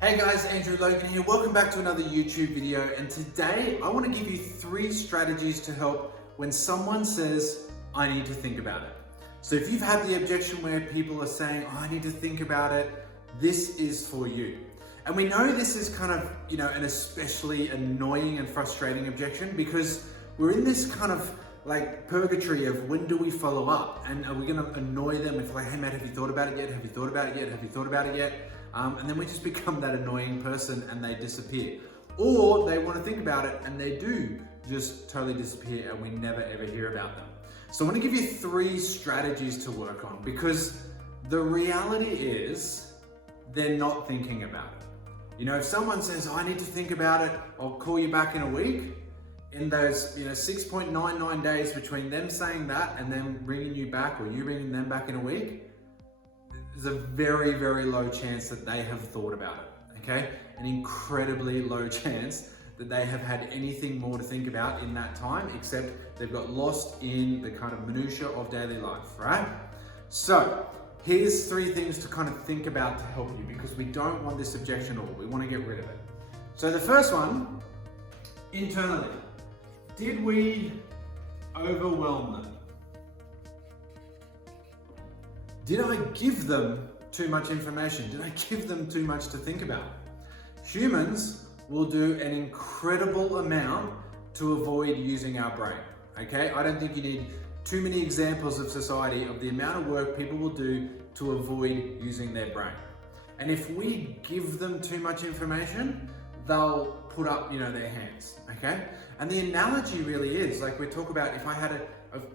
Hey guys, Andrew Logan here. Welcome back to another YouTube video. And today I want to give you 3 strategies to help when someone says, I need to think about it. So if you've had the objection where people are saying, oh, I need to think about it, this is for you. And we know this is kind of, an especially annoying and frustrating objection because we're in this kind of like purgatory of when do we follow up? And are we going to annoy them if like, hey mate, have you thought about it yet? Have you thought about it yet? Have you thought about it yet? And then we just become that annoying person and they disappear. Or they want to think about it and they do just totally disappear and we never ever hear about them. So I want to give you 3 strategies to work on because the reality is they're not thinking about it. If someone says, oh, I need to think about it, I'll call you back in a week, in those 6.99 days between them saying that and them ringing you back or you ringing them back in a week, there's a very, very low chance that they have thought about it, okay? An incredibly low chance that they have had anything more to think about in that time, except they've got lost in the kind of minutiae of daily life, right? So here's 3 things to kind of think about to help you because we don't want this objection at all. We want to get rid of it. So the first one, internally, did we overwhelm them? Did I give them too much information? Did I give them too much to think about? Humans will do an incredible amount to avoid using our brain, okay? I don't think you need too many examples of society of the amount of work people will do to avoid using their brain. And if we give them too much information, they'll put up, their hands, okay? And the analogy really is, like we talk about, if I had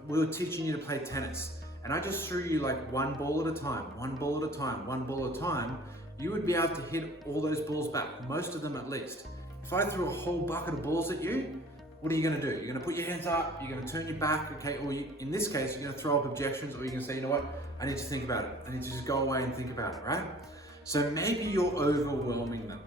we were teaching you to play tennis, and I just threw you like one ball at a time, one ball at a time, one ball at a time, you would be able to hit all those balls back, most of them at least. If I threw a whole bucket of balls at you, what are you gonna do? You're gonna put your hands up, you're gonna turn your back, okay? Or in this case, you're gonna throw up objections, or you're gonna say, you know what? I need to think about it. I need to just go away and think about it, right? So maybe you're overwhelming them.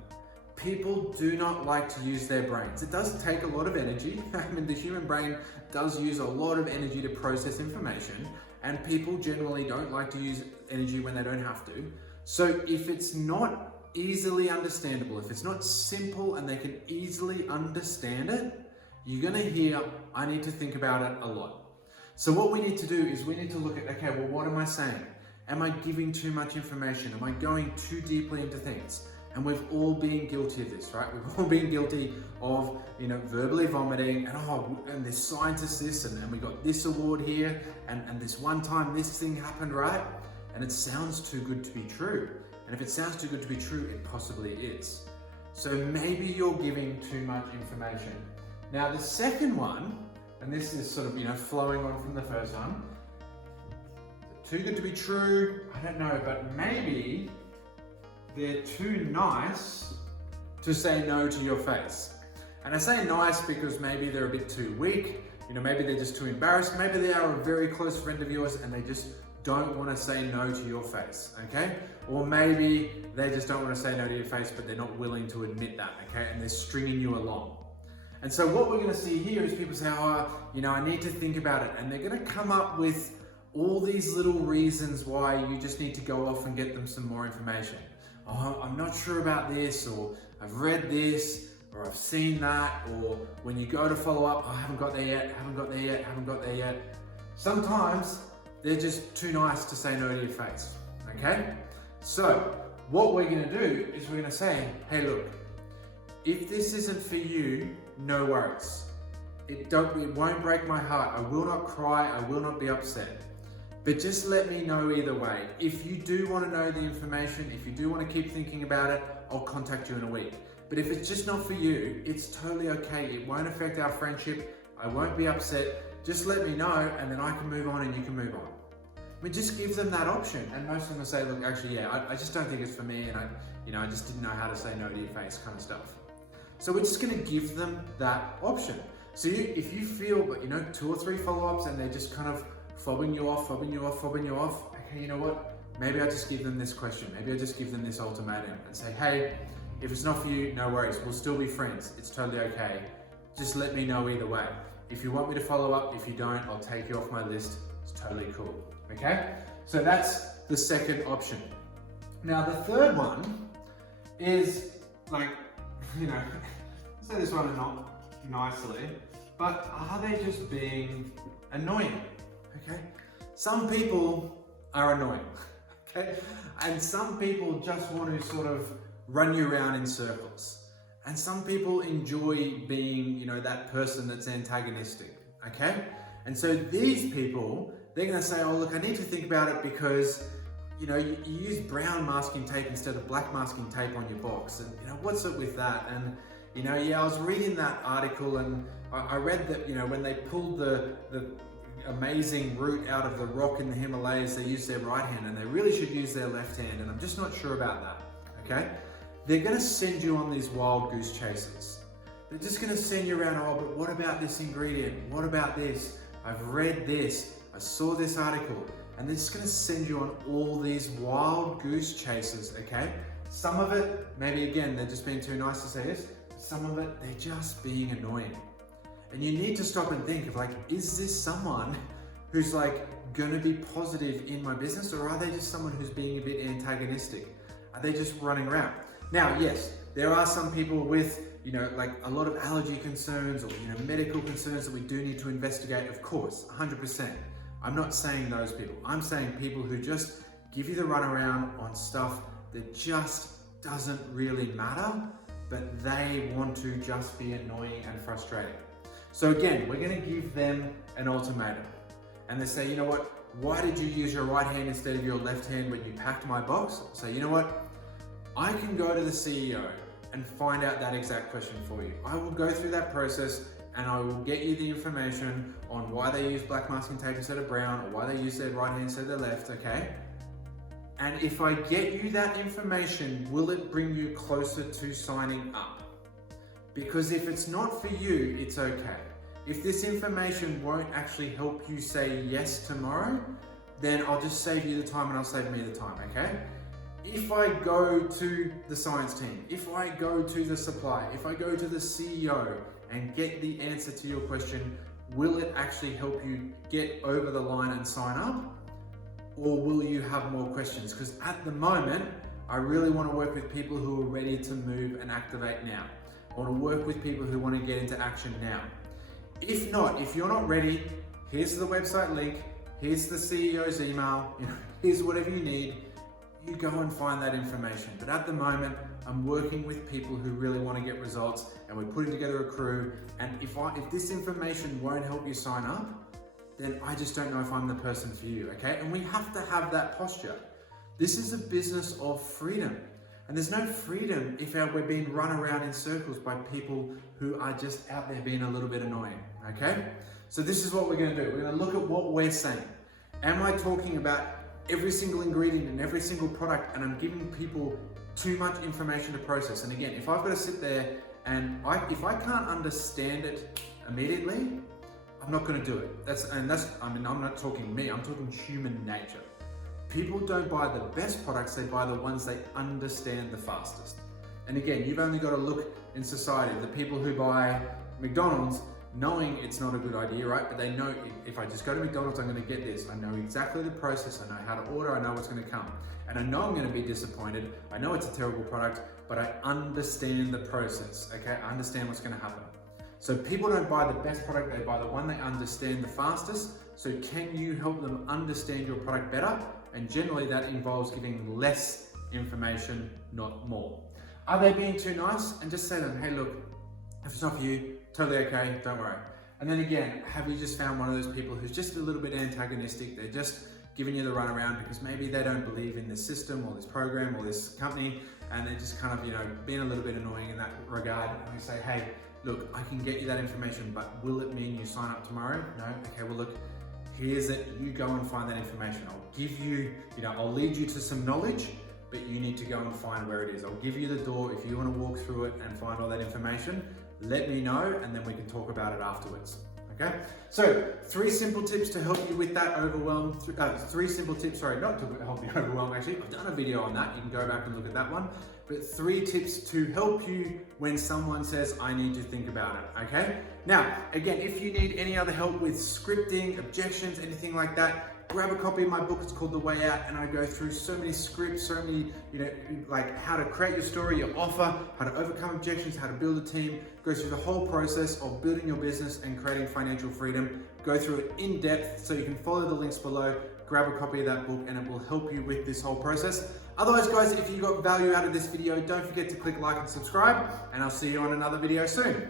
People do not like to use their brains. It does take a lot of energy. I mean, the human brain does use a lot of energy to process information, and people generally don't like to use energy when they don't have to. So if it's not easily understandable, if it's not simple and they can easily understand it, you're gonna hear, I need to think about it a lot. So what we need to do is we need to look at, okay, well, what am I saying? Am I giving too much information? Am I going too deeply into things? And we've all been guilty of this, right? We've all been guilty of, verbally vomiting and this scientist this, and we got this award here, and this one time this thing happened, right? And it sounds too good to be true. And if it sounds too good to be true, it possibly is. So maybe you're giving too much information. Now the second one, and this is sort of, flowing on from the first one, too good to be true, I don't know, but maybe they're too nice to say no to your face. And I say nice because maybe they're a bit too weak, maybe they're just too embarrassed, maybe they are a very close friend of yours and they just don't want to say no to your face, okay? Or maybe they just don't want to say no to your face, but they're not willing to admit that, okay? And they're stringing you along. And so what we're going to see here is people say, oh, I need to think about it. And they're going to come up with all these little reasons why you just need to go off and get them some more information. Oh, I'm not sure about this, or I've read this, or I've seen that, or when you go to follow up, oh, I haven't got there yet, haven't got there yet, haven't got there yet. Sometimes they're just too nice to say no to your face, okay? So what we're gonna do is we're gonna say, hey look, if this isn't for you, no worries. It won't break my heart. I will not cry, I will not be upset. But just let me know either way. If you do want to know the information, if you do want to keep thinking about it, I'll contact you in a week. But if it's just not for you, it's totally okay. It won't affect our friendship. I won't be upset. Just let me know and then I can move on and you can move on. Just give them that option. And most of them will say, look, actually, yeah, I just don't think it's for me and I just didn't know how to say no to your face kind of stuff. So we're just going to give them that option. So if you feel, 2 or 3 follow-ups and they're just kind of fobbing you off, okay, you know what? Maybe I just give them this question. Maybe I just give them this ultimatum and say, hey, if it's not for you, no worries. We'll still be friends. It's totally okay. Just let me know either way. If you want me to follow up, if you don't, I'll take you off my list. It's totally cool, okay? So that's the second option. Now the third one is like, say this one not nicely, but are they just being annoying? Okay, some people are annoying, okay, and some people just want to sort of run you around in circles, and some people enjoy being, that person that's antagonistic, okay? And so these people, they're going to say, oh look, I need to think about it because you use brown masking tape instead of black masking tape on your box, and what's up with that? And I was reading that article, and I read that when they pulled the amazing root out of the rock in the Himalayas, they used their right hand, and they really should use their left hand, and I'm just not sure about that, okay? They're going to send you on these wild goose chases. They're just going to send you around, oh, but what about this ingredient? What about this? I've read this, I saw this article, and they're just going to send you on all these wild goose chases, okay? Some of it, maybe again, they're just being too nice to say this, some of it, they're just being annoying. And you need to stop and think of is this someone who's gonna be positive in my business, or are they just someone who's being a bit antagonistic? Are they just running around? Now, yes, there are some people with, a lot of allergy concerns or, medical concerns that we do need to investigate, of course, 100%. I'm not saying those people. I'm saying people who just give you the runaround on stuff that just doesn't really matter, but they want to just be annoying and frustrating. So again, we're going to give them an ultimatum. And they say, you know what? Why did you use your right hand instead of your left hand when you packed my box? So you know what? I can go to the CEO and find out that exact question for you. I will go through that process and I will get you the information on why they use black masking tape instead of brown, or why they use their right hand instead of their left, okay? And if I get you that information, will it bring you closer to signing up? Because if it's not for you, it's okay. If this information won't actually help you say yes tomorrow, then I'll just save you the time and I'll save me the time, okay? If I go to the science team, if I go to the supplier, if I go to the CEO and get the answer to your question, will it actually help you get over the line and sign up? Or will you have more questions? Because at the moment, I really want to work with people who are ready to move and activate now. I want to work with people who want to get into action now. If not, if you're not ready, here's the website link, here's the CEO's email, here's whatever you need. You go and find that information. But at the moment, I'm working with people who really want to get results, and we're putting together a crew. And if this information won't help you sign up, then I just don't know if I'm the person for you, okay? And we have to have that posture. This is a business of freedom. And there's no freedom if we're being run around in circles by people who are just out there being a little bit annoying, okay? So this is what we're gonna do. We're gonna look at what we're saying. Am I talking about every single ingredient and every single product, and I'm giving people too much information to process? And again, if I've got to sit there and if I can't understand it immediately, I'm not going to do it. I'm not talking me, I'm talking human nature. People don't buy the best products, they buy the ones they understand the fastest. And again, you've only got to look in society, the people who buy McDonald's, knowing it's not a good idea, right? But they know if I just go to McDonald's, I'm going to get this. I know exactly the process, I know how to order, I know what's going to come. And I know I'm going to be disappointed, I know it's a terrible product, but I understand the process, okay? I understand what's going to happen. So people don't buy the best product, they buy the one they understand the fastest. So can you help them understand your product better? And generally that involves giving less information, not more. Are they being too nice? And just say to them, hey look, if it's not for you, totally okay, don't worry. And then again, have you just found one of those people who's just a little bit antagonistic? They're just giving you the runaround because maybe they don't believe in this system or this program or this company, and they're just kind of, being a little bit annoying in that regard. And we say, hey, look, I can get you that information, but will it mean you sign up tomorrow? No? Okay, well look, here's it, you go and find that information. I'll give you, I'll lead you to some knowledge, but you need to go and find where it is. I'll give you the door. If you want to walk through it and find all that information, let me know, and then we can talk about it afterwards. Okay? So 3 simple tips to help you with that overwhelm. 3 simple tips, sorry, not to help you overwhelm actually. I've done a video on that. You can go back and look at that one. But 3 tips to help you when someone says, I need to think about it, okay? Now, again, if you need any other help with scripting, objections, anything like that, grab a copy of my book. It's called The Way Out, and I go through so many scripts, so many, like how to create your story, your offer, how to overcome objections, how to build a team. Go through the whole process of building your business and creating financial freedom. Go through it in depth, so you can follow the links below, grab a copy of that book, and it will help you with this whole process. Otherwise, guys, if you got value out of this video, don't forget to click like and subscribe, and I'll see you on another video soon.